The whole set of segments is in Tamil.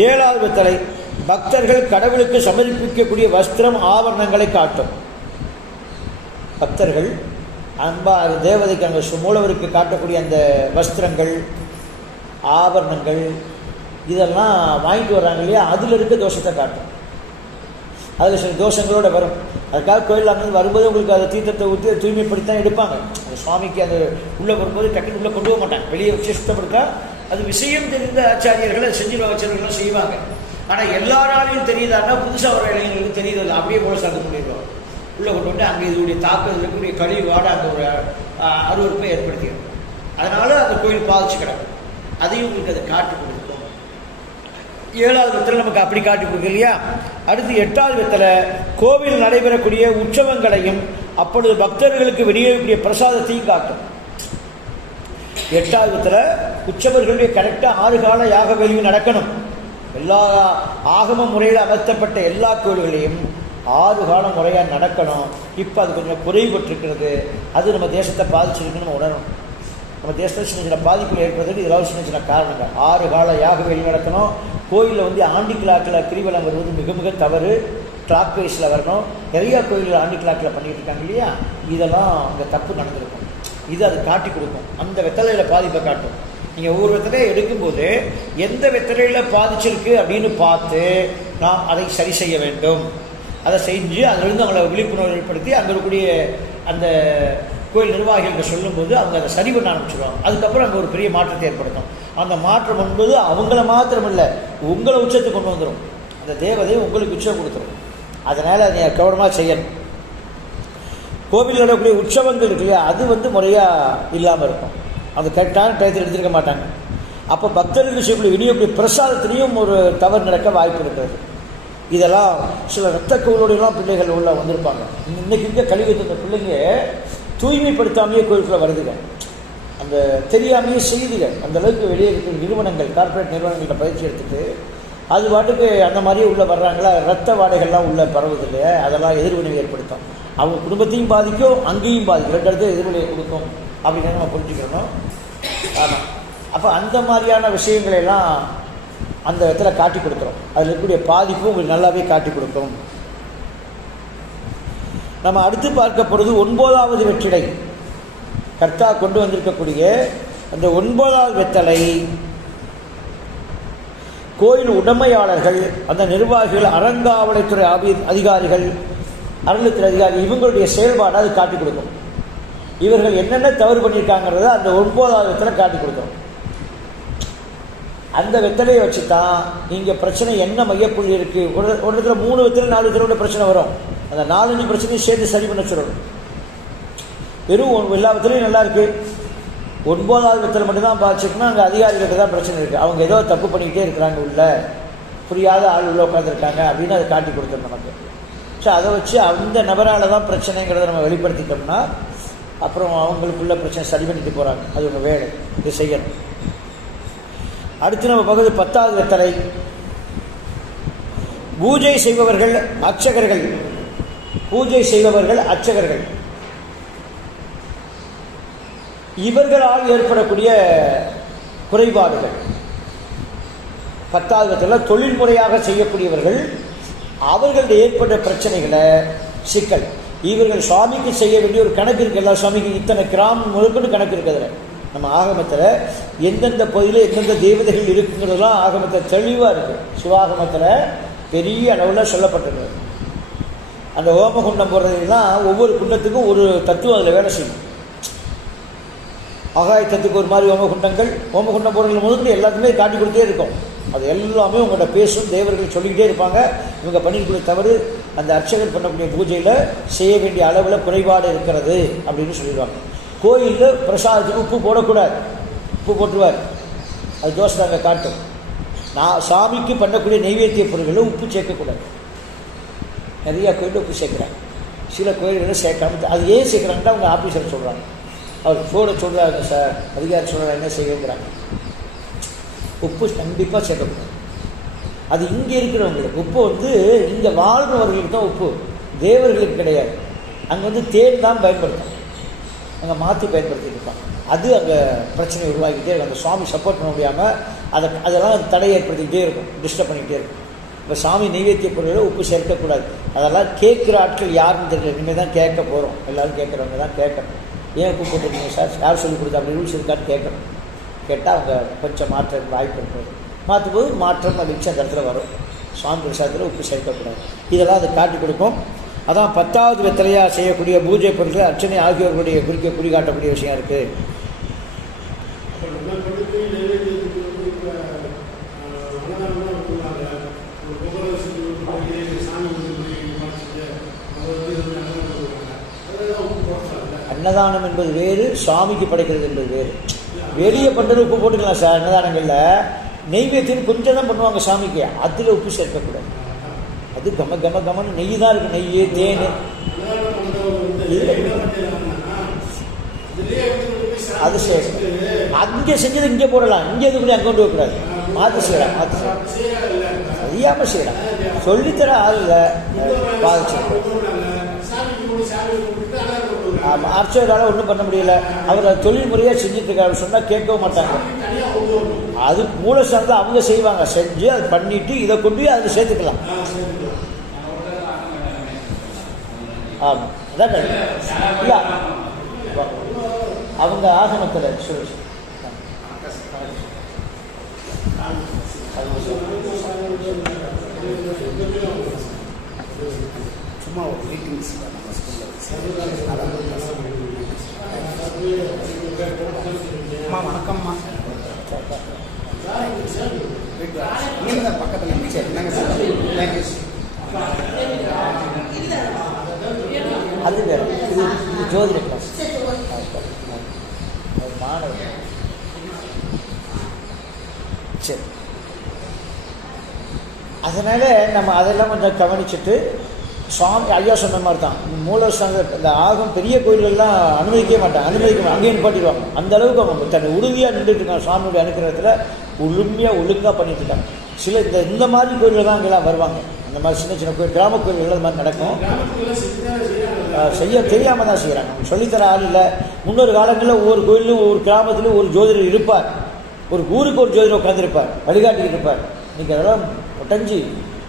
ஏழாவது வெத்தலை பக்தர்கள் கடவுளுக்கு சமர்ப்பிக்கக்கூடிய வஸ்திரம் ஆபரணங்களை காட்டும். பக்தர்கள் அன்பா தேவதைக்கு அங்கே மூலவருக்கு காட்டக்கூடிய அந்த வஸ்திரங்கள் ஆபரணங்கள் இதெல்லாம் வாங்கிட்டு வர்றாங்க இல்லையா, அதில் இருக்க தோஷத்தை காட்டும். அதில் சில தோஷங்களோடு வரும். அதுக்காக கோயில் அங்கே வரும்போது உங்களுக்கு அதை தீர்த்தத்தை ஊற்றி தூய்மைப்படுத்தான் எடுப்பாங்க. அந்த சுவாமிக்கு அது உள்ளே வரும்போது டக்குன்னு உள்ளே கொண்டு போக மாட்டாங்க, வெளியே வச்சு சுத்தப்படுத்தா. அது விஷயம் தெரிந்த ஆச்சாரியர்கள் அதை செஞ்சு வச்சவர்களும் செய்வாங்க. ஆனால் எல்லா நாளையும் தெரியுதான்னா புதுசாக வர இளைஞர்களுக்கு தெரியுது, அப்படியே போல சார்ந்து பண்ணிடுவாங்க. உள்ளே கொண்டு வந்து அங்கே இதனுடைய தாக்கம் இருக்கக்கூடிய கழிவு வாட அங்கே ஒரு அருவறுப்பை ஏற்படுத்திடும். அதனால் அந்த கோயில் பாதிச்சு கிடக்கும். அதையும் உங்களுக்கு அதை காட்டி கொடுக்கும். ஏழாவது வெத்தலை நமக்கு அப்படி காட்டி கொடுக்கு இல்லையா. அடுத்து எட்டாவது வெத்தலை கோவில் நடைபெறக்கூடிய உற்சவங்களையும் அப்பொழுது பக்தர்களுக்கு விநியோகிக்கக்கூடிய பிரசாதத்தையும் காட்டும். எட்டாவது வெத்தலை உற்சவர்களுடைய கரெக்டாக 6 கால யாக வேள்வி நடக்கணும். எல்லா ஆகம முறையில் அமர்த்தப்பட்ட எல்லா கோயில்களையும் 6 காலம் முறையாக நடக்கணும். இப்போ அது கொஞ்சம் குறைபட்டிருக்கிறது. அது நம்ம தேசத்தை பாதிச்சிருக்குன்னு நம்ம உணரணும். நம்ம தேசத்தில் சின்ன சின்ன பாதிப்புகள் ஏற்படுறதுக்கு இதெல்லாம் சின்ன சின்ன காரணங்கள். 6 கால யாக வேள்வி நடக்கணும். கோயிலில் ஆண்டி கிளாக்கில் கிரிவலம் வருவது மிக மிக தவறு. கிளாக் வைஸில் வரணும். நிறையா கோயிலில் ஆண்டி கிளாக்கில் பண்ணிகிட்டு இருக்காங்க இல்லையா, இதெல்லாம் அங்கே தப்பு நடந்திருக்கும். இது அது காட்டி கொடுக்கும். அந்த வெத்தலையில் பாதிப்பை காட்டும். நீங்கள் ஒவ்வொரு வெத்தலையை எடுக்கும்போது எந்த வெத்தலையில் பாதிச்சிருக்கு அப்படின்னு பார்த்து நாம் அதை சரி செய்ய வேண்டும். அதை செஞ்சு அதிலிருந்து அவங்களை விழிப்புணர்வு ஏற்படுத்தி அங்கே இருக்கக்கூடிய அந்த கோயில் நிர்வாகிகள் சொல்லும்போது அவங்க அதை சரி பண்ண ஆரம்பிச்சிடுவாங்க. அதுக்கப்புறம் அங்கே ஒரு பெரிய மாற்றத்தை ஏற்படுத்தும். அந்த மாற்றம் என்பது அவங்கள மாத்திரம் இல்லை, உங்களை உச்சத்துக்கு கொண்டு வந்துடும். அந்த தேவதை உங்களுக்கு உச்சம் கொடுத்துரும். அதனால் அதை கவனமாக செய்யணும். கோவிலில் நடக்கக்கூடிய உற்சவங்கள் இருக்கு இல்லையா, அது முறையாக இல்லாமல் இருக்கும். அது கரெக்டான டயத்தில் எடுத்துருக்க மாட்டாங்க. அப்போ பக்தர்கள் செய்யக்கூடிய விநியோகக்கூடிய பிரசாதத்திலையும் ஒரு தவறு நடக்க வாய்ப்பு இருக்கிறது. இதெல்லாம் சில இரத்த கோவிலோடையெல்லாம் பிள்ளைகள் உள்ள வந்திருப்பாங்க. இன்றைக்கி இருக்க கழிவு தந்த பிள்ளைங்க தூய்மைப்படுத்தாமையே கோயிலுக்குள்ளே வருதுங்க. அந்த தெரியாமையே செய்துங்க. அந்த அளவுக்கு வெளியே இருக்கிற நிறுவனங்கள், கார்பரேட் நிறுவனங்கள்கிட்ட பயிற்சி எடுத்துகிட்டு அது பாட்டுக்கு அந்த மாதிரியே உள்ளே வர்றாங்களா, ரத்த வாடைகள்லாம் உள்ளே பரவுது இல்லையா, அதெல்லாம் எதிர்வினை ஏற்படுத்தும். அவங்க குடும்பத்தையும் பாதிக்கும், அங்கேயும் பாதிக்கும். 2 இடத்துல எதிர்வினையை கொடுக்கும் அப்படிங்கிறத நம்ம புரிஞ்சுக்கணும். ஆமாம். அப்போ அந்த மாதிரியான விஷயங்களெல்லாம் அந்த இடத்துல காட்டி கொடுக்குறோம். அதில் இருக்கக்கூடிய பாதிப்பும் உங்களுக்கு நல்லாவே காட்டி கொடுக்கும். நம்ம அடுத்து பார்க்க போகிறது 9வது வெற்றிலை. கர்த்தா கொண்டு வந்திருக்கக்கூடிய அந்த 9வது வெத்தலை கோயில் உடைமையாளர்கள், அந்த நிர்வாகிகள், அறங்காவலைத்துறை அதிகாரிகள், அறநிலையத்துறை அதிகாரிகள் இவங்களுடைய செயல்பாடு அது காட்டி கொடுக்கும். இவர்கள் என்னென்ன தவறு பண்ணியிருக்காங்கிறத அந்த 9வது வெத்தலை காட்டி கொடுக்கும். அந்த வெத்தலையை வச்சு தான் இங்கே பிரச்சனை என்ன மையப்புள்ளி இருக்குது. ஒரு இடத்துல 3 வெத்தலை 4 வெத்தலோட பிரச்சனை வரும். அந்த 4-5 பிரச்சனையும் சேர்த்து சரி பண்ண சொல்லணும். வெறும் எல்லா வெத்தலையும் நல்லா இருக்குது, 9வது வெத்தலை மட்டும்தான் பாதிச்சுக்குன்னா அங்கே அதிகாரிகிட்ட தான் பிரச்சனை இருக்குது. அவங்க ஏதோ தப்பு பண்ணிக்கிட்டே இருக்கிறாங்க, உள்ள புரியாத ஆள் உள்ளே உட்காந்துருக்காங்க அப்படின்னு அதை காட்டி கொடுத்துரும் நமக்கு. ஸோ அதை வச்சு அந்த நபரால் தான் பிரச்சனைங்கிறத நம்ம வெளிப்படுத்திட்டோம்னா அப்புறம் அவங்களுக்குள்ள பிரச்சனை சரி பண்ணிட்டு போகிறாங்க. அது உங்கள் வேலை, இது செய்யணும். அடுத்து நம்ம பகுதி 10வது வெத்தலை பூஜை செய்பவர்கள் அர்ச்சகர்கள். பூஜை செய்பவர்கள் அர்ச்சகர்கள் இவர்களால் ஏற்படக்கூடிய குறைபாடுகள். 10வது வெத்தலை தொழில்முறையாக செய்யக்கூடியவர்கள், அவர்களுடைய ஏற்பட்ட பிரச்சனைகளை சிக்கல். இவர்கள் சுவாமிக்கு செய்ய வேண்டிய ஒரு கணக்கு இருக்குது. எல்லா சுவாமிக்கு இத்தனை கிராம் முதற்கொண்டு கணக்கு இருக்கிறதுல நம்ம ஆகமத்தில் எந்தெந்த பகுதியில் எந்தெந்த தேவதைகள் இருக்குங்கிறதுலாம் ஆகமத்தில் தெளிவாக இருக்குது. சிவாகமத்தில் பெரிய அளவில் சொல்லப்பட்டிருக்கிறது. அந்த ஹோமகுண்டம் போடுறதுலாம் ஒவ்வொரு குண்டத்துக்கும் ஒரு தத்துவம் அதில் வேலை செய்யும். ஆகாயத்தத்துக்கு ஒரு மாதிரி ஹோமகுண்டம் போடுறது முதற்கொண்டு எல்லாத்துமே காட்டி கொடுத்தே இருக்கும். அது எல்லாமே உங்கள்கிட்ட பேசும். தேவர்கள் சொல்லிக்கிட்டே இருப்பாங்க இவங்க பண்ணிக்கூடிய தவறு அந்த அர்ச்சகர் பண்ணக்கூடிய பூஜையில் செய்ய வேண்டிய அளவில் குறைபாடு இருக்கிறது அப்படின்னு சொல்லிடுவாங்க. கோயிலில் பிரசாதத்துக்கு உப்பு போடக்கூடாது, உப்பு போட்டுருவார், அது தோசை தாங்க காட்டும். நான் சாமிக்கு பண்ணக்கூடிய நைவேத்திய பொருட்களில் உப்பு சேர்க்கக்கூடாது. நிறையா கோயிலில் உப்பு சேர்க்குறாங்க, சில கோயில்களில் சேர்க்காம. அது ஏன் சேர்க்குறாங்கன்னா அவங்க ஆஃபீஸர் சொல்கிறாங்க, அவர் ஃபோனை சொல்கிறாங்க, சார் அதிகாரி சொல்கிறாங்க என்ன செய்யுங்கிறாங்க. உப்பு கண்டிப்பாக சேர்க்கக்கூடாது. அது இங்கே இருக்கிறவங்களுக்கு. உப்பு இங்கே வாழ்கிறவர்களுக்கு தான் உப்பு, தேவர்களுக்கு கிடையாது. அங்கே தேன் தான் பயன்படுத்தும், அங்கே மாற்றி பயன்படுத்திட்டு இருப்பாங்க. அது அங்கே பிரச்சனை உருவாக்கிட்டே இருக்கு. அந்த சுவாமி சப்போர்ட் பண்ண முடியாமல் அதெல்லாம் தடை ஏற்படுத்திக்கிட்டே இருக்கும், டிஸ்டர்ப் பண்ணிக்கிட்டே இருக்கும். இப்போ சாமி நைவேத்திய பொருளில் உப்பு சேர்க்கக்கூடாது. அதெல்லாம் கேட்குற ஆட்கள் யாருன்னு தெரியல, இனிமேல் தான் கேட்க போகிறோம். எல்லோரும் கேட்குறவங்க தான் கேட்கணும். ஏன் உப்பு போட்டுருக்கீங்க சார், யார் சொல்லிக் கொடுத்தா, அப்படி ரூல்ஸ் இருக்கான்னு கேட்கணும். கேட்டால் அவங்க கொஞ்சம் மாற்ற வாய்ப்பு இருக்கிறது. மாற்றும்போது மாற்றம் மகிழ்ச்சி அந்த இடத்துல வரும். சுவாமி பிரசாதத்தில் உப்பு சேர்க்கக்கூடாது. இதெல்லாம் அது காட்டி கொடுக்கும். அதான் 10வது வெத்தலையாக செய்யக்கூடிய பூஜை பொருட்கள் அர்ச்சனை ஆகியோர்களுடைய குறிகாட்டக்கூடிய விஷயம் இருக்குது. அன்னதானம் என்பது வேறு, சுவாமிக்கு படைக்கிறது என்பது வேறு. வெளியே பண்ணுறது உப்பு போட்டுக்கலாம் சார். அன்னதானங்களில் நெய்வேத்தியம் கொஞ்சம் தான் பண்ணுவாங்க சாமிக்கு, அதில் உப்பு சேர்க்கக்கூடாது. அது கமன்னு நெய் தான் இருக்குது, நெய் தேன். அது சரி, அங்கே செஞ்சது இங்கே போடலாம், இங்கே இது கூட அங்கே கொண்டு போகக்கூடாது. மாற்றி செய்யலாம், மாற்றி செய்யலாம், செய்யாமல் செய்யலாம். சொல்லித்தர ஆளில் பாதிச்சு. ஆமாம், அர்ச்சகரால் ஒன்றும் பண்ண முடியல. அவர் தொழில் முறையாக செஞ்சுட்டு இருக்காரு சொன்னால் கேட்கவும் மாட்டாங்க. அது மூல சார்ந்த அவங்க செய்வாங்க, செஞ்சு அதை பண்ணிட்டு இதை கொண்டு அதில் சேர்த்துக்கலாம். ஆமாம், அதான் இல்லை அவங்க ஆகமத்தில் சொல்லு. சும்மா ஒரு மீட்டிங்ஸ் வணக்கம்மா நீங்கள் பக்கத்தில் சரி நாங்கள் அது வேறு. இது ஜோதிட கிளாஸ் மாணவர். சரி, அதனால் நம்ம அதெல்லாம் கொஞ்சம் கவனிச்சுட்டு சுவாமி ஐயா சொன்ன மாதிரி தான் மூலஸ்தானத்தில் இந்த ஆகும் பெரிய கோயில்கள்லாம் அனுமதிக்க மாட்டாங்க, அங்கேயும் நிப்பாட்டிடுவாங்க. அந்த அளவுக்கு அவங்க தன்னை உறுதியாக நின்றுட்டு இருக்காங்க. சுவாமியுடைய அனுக்கிரகத்தில் ஒழுங்காக பண்ணிட்டு இருக்காங்க. சில இந்த மாதிரி கோயில்கள் தான் அங்கெல்லாம் வருவாங்க. அந்த மாதிரி சின்ன சின்ன கோயில், கிராம கோயில்கள் அது மாதிரி நடக்கும். செய்ய தெரியாமல் தான் செய்கிறாங்க, சொல்லித்தர ஆள் இல்லை. முன்னொரு காலங்களில் ஒவ்வொரு கோயிலும் ஒவ்வொரு கிராமத்திலும் ஒரு ஜோதிடர் இருப்பார், ஒரு ஊருக்கு ஒரு ஜோதிடர் உட்காந்துருப்பார், வழிகாட்டிக்கிட்டு இருப்பார். இன்றைக்கி அதெல்லாம் ஒட்டஞ்சி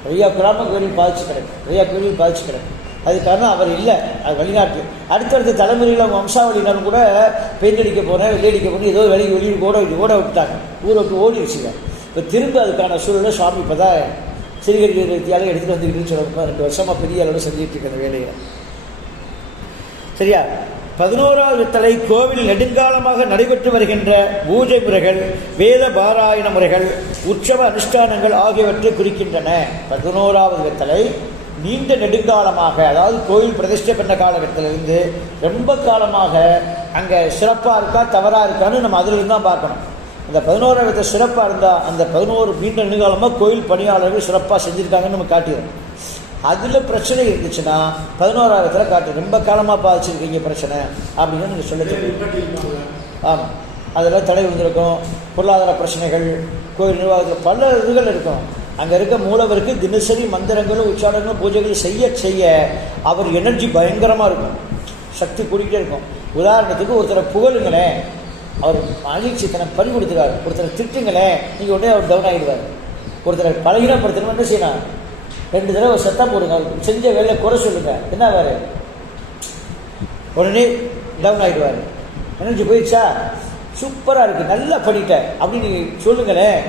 நிறையா கிராம கோயிலில் பாதிச்சு கிடக்கு. அது காரணம் அவர் இல்லை, அது வழிநாட்டு. அடுத்தடுத்த தலைமுறையில் அவங்க வம்சாவளியினரும் கூட பெயிண்ட் அடிக்க போகிறேன், வெள்ளடிக்க போகிறேன், ஏதோ வெளியூர் ஓட விட்டாங்க, ஊரை விட்டு ஓடிடுச்சுங்க. இப்போ திரும்ப அதுக்கான சூழலை சுவாமி இப்போ தான் சிறுகரித்தியால் எடுத்துகிட்டு வந்துக்கிட்டுன்னு சொல்லப்போ 2 வருஷமாக பெரிய அளவில் செஞ்சுட்டு இருக்க அந்த வேலையை. சரியா? 11வது வெத்தலை கோவில் நெடுங்காலமாக நடைபெற்று வருகின்ற பூஜை முறைகள், வேத பாராயண முறைகள், உற்சவ அனுஷ்டானங்கள் ஆகியவற்றை குறிக்கின்றன. 11வது வெத்தலை நீண்ட நெடுங்காலமாக, அதாவது கோயில் பிரதிஷ்டை பண்ண காலகட்டத்திலிருந்து ரொம்ப காலமாக அங்கே சிறப்பாக இருக்கா தவறாக இருக்கான்னு நம்ம அதிலிருந்து தான் பார்க்கணும். அந்த 11வது வெத்தலை சிறப்பாக இருந்தால் அந்த 11 நீண்ட நெடுங்காலமாக கோயில் பணியாளர்கள் சிறப்பாக செஞ்சுருக்காங்கன்னு நம்ம காட்டிடுறோம். அதில் பிரச்சனை இருந்துச்சுன்னா 11வது காட்டு ரொம்ப காலமாக பாதிச்சிருக்கீங்க பிரச்சனை அப்படின்னு நீங்கள் சொல்லிட்டு. ஆமாம், அதெல்லாம் தடை வந்திருக்கும். பொருளாதார பிரச்சனைகள், கோயில் நிர்வாகத்தில் பல இதுகள் இருக்கும். அங்கே இருக்க மூலவருக்கு தினசரி மந்திரங்களும் உச்சாரங்களும் பூஜைகளும் செய்ய அவர் எனர்ஜி பயங்கரமாக இருக்கும், சக்தி கூடிக்கிட்டே இருக்கும். உதாரணத்துக்கு ஒருத்தரை புகழுங்களேன், அவர் மகிழ்ச்சி தன்னை பறி கொடுத்துருக்காரு. ஒருத்தரை திட்டுங்களேன், நீங்கள் உடனே அவர் டவுன் ஆகிடுவார். ஒருத்தரை பழகினப்படுத்தணும் என்ன செய்யலாம், 2 தடவை சத்தம் போடுங்க, செஞ்ச வேலை குறை சொல்லுங்க, என்ன வேறு உடனே டவுன் ஆகிடுவார். எனர்ஜி போயிடுச்சா, சூப்பராக இருக்குது, நல்லா பண்ணிட்டேன் அப்படின்னு சொல்லுங்களேன்.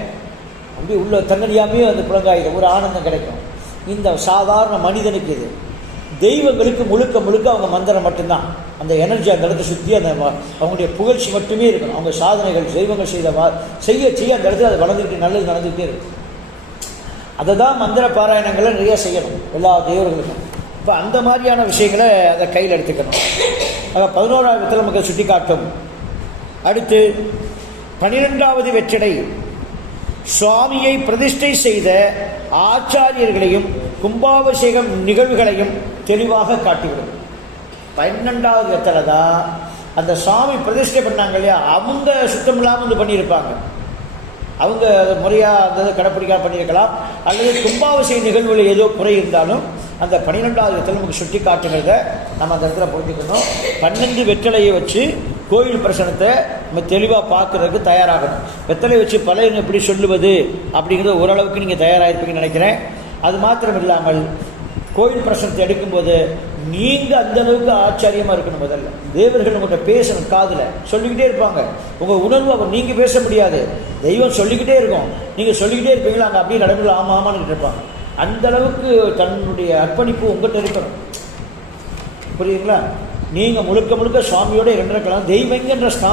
அப்படி உள்ள தன்னடியாமையும் அந்த புலங்காயுதம் ஒரு ஆனந்தம் கிடைக்கும். இந்த சாதாரண மனிதனுக்கு இது. தெய்வங்களுக்கு முழுக்க அவங்க மந்திரம் மட்டும்தான். அந்த எனர்ஜி அந்த இடத்தை சுற்றி அந்த அவங்களுடைய புகழ்ச்சி மட்டுமே இருக்கணும். அவங்க சாதனைகள் தெய்வங்கள் செய்ய அந்த இடத்துல அது வளர்ந்துக்கிட்டு நல்லது நடந்துக்கிட்டே இருக்கும். அதை தான் மந்திர பாராயணங்களை நிறைய செய்யணும் எல்லா தெய்வர்களுக்கும். இப்போ அந்த மாதிரியான விஷயங்களை அதை கையில் எடுத்துக்கணும். ஆக 11வது வெத்தலை நமக்கு சுட்டி காட்டும். அடுத்து 12வது வெற்றிடை சுவாமியை பிரதிஷ்டை செய்த ஆச்சாரியர்களையும் கும்பாபிஷேகம் நிகழ்வுகளையும் தெளிவாக காட்டிவிடும். 12வது வெத்தலை தான் அந்த சுவாமி பிரதிஷ்டை பண்ணாங்க இல்லையா, அவங்க சுத்தம் இல்லாமல் வந்து பண்ணியிருப்பாங்க. அவங்க முறையாக அந்த கடைப்பிடிக்காம பண்ணியிருக்கலாம், அல்லது கும்பாபிஷேக நிகழ்வுகளில் ஏதோ குறை இருந்தாலும் அந்த 12வது வெத்தலை நமக்கு சுட்டி காட்டுகிறத நம்ம அந்த இடத்துல புரிஞ்சுக்கணும். 12 வெற்றலையை வச்சு கோயில் பிரசனத்தை நம்ம தெளிவாக பார்க்குறதுக்கு தயாராகணும். வெத்தலை வச்சு பலன் எப்படி சொல்லுவது அப்படிங்கிறது ஓரளவுக்கு நீங்கள் தயாராகிருப்பீங்கன்னு நினைக்கிறேன். அது மாத்திரம் இல்லாமல் கோயில் பிரசனத்தை எடுக்கும்போது நீங்கள் அந்தளவுக்கு ஆச்சரியமாக இருக்கணும். முதல்ல தேவர்கள் உங்கள்கிட்ட பேசணும், காதில் சொல்லிக்கிட்டே இருப்பாங்க. உங்கள் உணர்வு அவர் நீங்கள் பேச முடியாது, தெய்வம் சொல்லிக்கிட்டே இருக்கும். நீங்கள் சொல்லிக்கிட்டே இருப்பீங்களா, அங்கே அப்படியே நடைமுறை ஆமாம் ஆமான்னு இருப்பாங்க. அந்தளவுக்கு தன்னுடைய அர்ப்பணிப்பு உங்கள்கிட்ட இருக்கணும். புரியுதுங்களா? நீங்கள் முழுக்க முழுக்க சுவாமியோட இரண்டரை கலாம் தெய்வங்கன்ற ஸ்தானம்